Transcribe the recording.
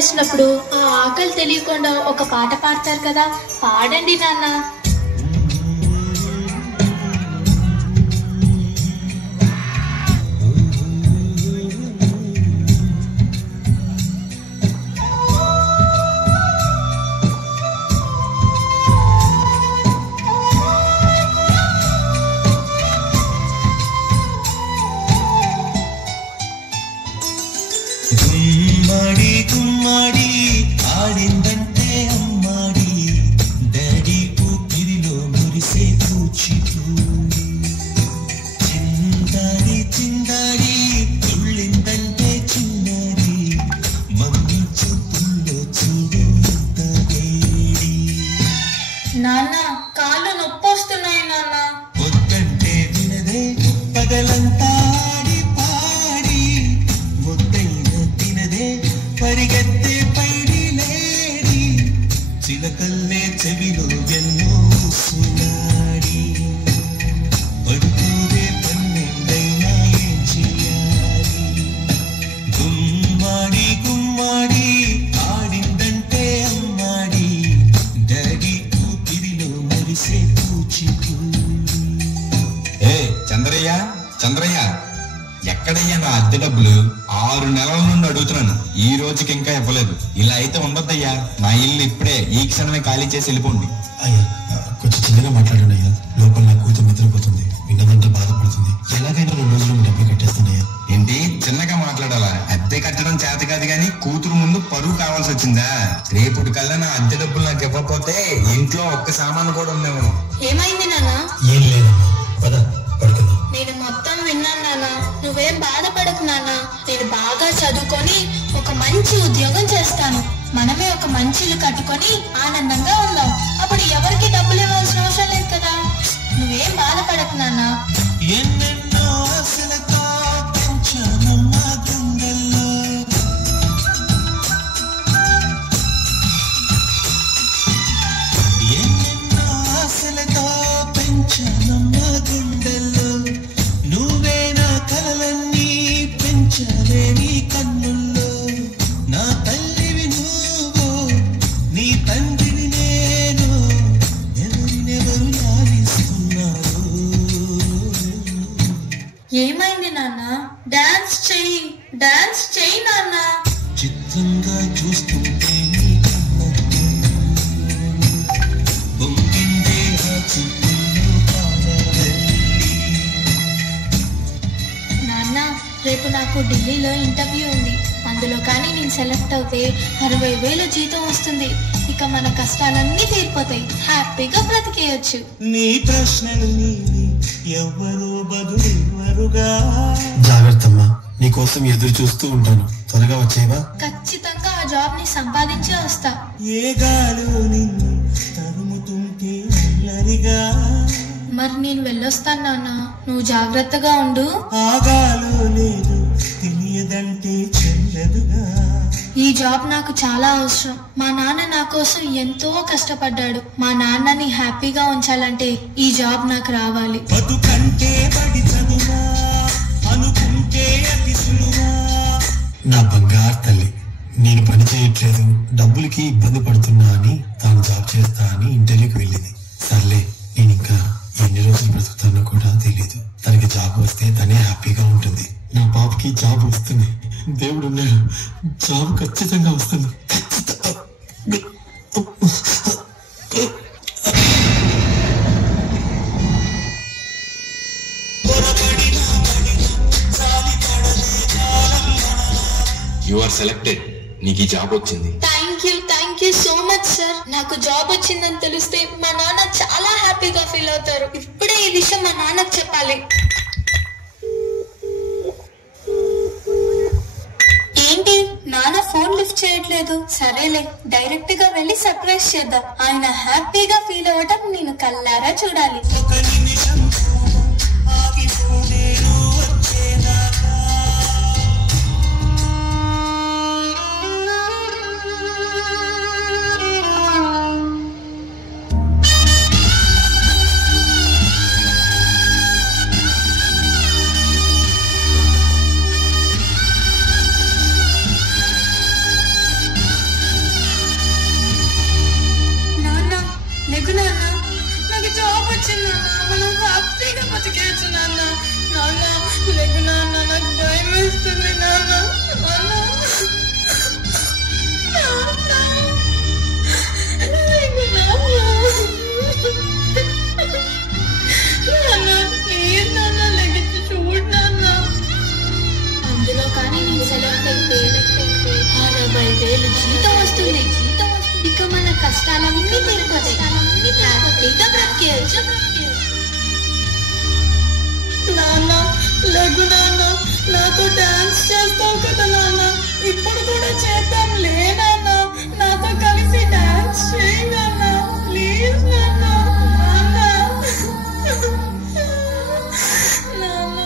వేసినప్పుడు ఆ ఆకలి తెలియకుండా ఒక పాట పాడతారు కదా, పాడండి నాన్న. గుమ్మడి గుమ్మడి ఆడిందంటే అమ్మాడి, డాడీ ఊపిరిలో మురిసే కూచిపూడి. చిందాడి చిందాడి తుళ్ళిందంటే చిన్నది, మమ్మీ చూపుల్లో చూడు ఎంత వేడి. నాన్న కాళ్ళు నొప్పి వస్తున్నాయి నాన్న. వద్దంటే వినదే పగలంతా పరిగెత్తే పైడి లేడి, చిలకల్లే చెవిలో ఎన్నో సునాడి. పడుకోదే పన్నెండైనా ఏం చెయ్యాలి? గుమ్మాడి గుమ్మాడి ఆడిందంటే అమ్మాడి, డాడీ ఊపిరిలో మురిసే కూచిపూడి. ఏ చంద్రయ్య చంద్రయ్య, ఎక్కడయ్యా నా అద్దె డబ్బులు? 6 నెలల నుండి అడుగుతున్నాను, ఈ రోజుకి ఇంకా ఇవ్వలేదు. ఇలా అయితే ఉండొద్దయ్యా. నా ఇల్లు ఇప్పుడే ఈ క్షణమే ఖాళీ చేసి వెళ్ళిపోండి. అయ్యా కొంచెం చిన్నగా మాట్లాడండి అయ్యా, లోపల నా కూతురు నిద్రపోతుంది, విన్నదంటే బాధపడుతుంది. ఎలాగైనా 2 రోజులు మీ డబ్బులు కట్టేస్తానయ్యా. ఏంటి చిన్నగా మాట్లాడాలా? అద్దె కట్టడం చేత కాదు గాని కూతురు ముందు పరువు కావాల్సి వచ్చిందా? రేపుటి కల్లా నా అద్దె డబ్బులు నాకు ఇవ్వకపోతే ఇంట్లో ఒక్క సామాను కూడా ఉండేవాడు. ఏమైంది నాన్న? ఏం లేదమ్మా, పద పడుకుందాం. నేను మొత్తం విన్నాను నాన్న, నువ్వేం బాధపడకు నాన్న. నేను బాగా చదువుకొని ఒక మంచి ఉద్యోగం చేస్తాను, మనమే ఒక మంచి ఇల్లు కట్టుకొని ఆనందంగా ఉందాం. అప్పుడు ఎవరికి డబ్బులు ఇవ్వాల్సిన అవసరం లేదు కదా. నువ్వేం బాధపడకు నాన్న. ఎన్నెన్నో ఆశలతో పెంచానమ్మా గుండెల్లో, ఎన్నెన్నో ఆశలతో పెంచానమ్మా గుండెల్లో, నువ్వే నా కలలన్నీ పెంచాలే నీ కన్నుల్లో. నా తల్లివి నువ్వు, నీ తండ్రిని నేను, ఎవరినెవరు లాలిస్తున్నారు. ఏమైంది నాన్న? డాన్స్ చెయ్యి, డాన్స్ చెయ్యి నాన్న. చిత్తంగా చూస్తుంటే నీ కన్నట్టు పొంగిందే ఆ చిత్తంలో కావాలి. నాన్న రేపు నాకు ఢిల్లీలో ఇంటర్వ్యూ ఉంది, అందులో కానీ నేను సెలెక్ట్ అవుతే 60,000 జీతం వస్తుంది. ఇక మన కష్టాలన్నీ తీరిపోతాయి, హ్యాపీగా బ్రతికేయచ్చు. నీ ప్రశ్నలు నీవి, ఎవ్వరూ బదులెవ్వరుగా. జాగ్రత్తమ్మా, నీకోసం ఎదురు చూస్తూ ఉంటాను, త్వరగా వచ్చేవా? ఖచ్చితంగా ఆ జాబ్ ని సంపాదించే వస్తా. ఏ గాలు నిన్ను తరుముతుంటే అల్లరిగా, మరి నేను వెళ్ళొస్తాను నాన్న, నువ్వు జాగ్రత్తగా ఉండు. ఆగాలు లేదు తెలియదంటే చెల్లదుగా. ఈ జాబ్ నాకు చాలా అవసరం. మా నాన్న నా కోసం ఎంతో కష్టపడ్డాడు. మా నాన్నని హ్యాపీగా ఉంచాలంటే ఈ జాబ్ నాకు రావాలి. బతుకంటే బడి చదువా, అనుకుంటే అతి సులువా. నా బంగారు తల్లి, నేను పని చేయట్లేదు, డబ్బులకి ఇబ్బంది పడుతున్నా అని తాను జాబ్ చేస్తా అని ఇంటర్వ్యూకి వెళ్ళింది. సర్లే, నేను ఇంకా ఎన్ని రోజులు బ్రతుకుతానో కూడా తెలీదు. తనకి జాబ్ వస్తే తనే హ్యాపీగా ఉంటుంది. నా పాపకి జాబ్ వస్తుంది, దేవుడు ఉన్నాడు, జాబ్ ఖచ్చితంగా వస్తుంది. యు ఆర్ సెలెక్టెడ్, నీకు ఈ జాబ్ వచ్చింది. Thank you so much sir. నాకు జాబ్ వచ్చిందని తెలిస్తే మా నాన్న చాలా హ్యాపీగా ఫీల్ అవుతారు. ఇప్పుడే ఈ విషయం మా నాన్నకు చెప్పాలి. ఏంటి నాన్న ఫోన్ లిఫ్ట్ చేయట్లేదు? సరేలే, డైరెక్ట్ గా వెళ్ళి సర్ప్రైజ్ చేద్దాం. ఆయన హ్యాపీగా ఫీల్ అవ్వటం నేను కళ్ళారా చూడాలి. జీతం వస్తుంది. ఇక మన కష్టాలన్నీ తీరిపోతాయి. హ్యాపీగా బ్రతికేయచ్చు. నాన్న లఘు నాన్న, నాతో డాన్స్ చేస్తావు కదా నాన్న, ఇప్పుడు కూడా చేద్దాం లే నాన్న, నాతో కలిసి డాన్స్ చేయి నాన్న, ప్లీజ్ నాన్న. నాన్న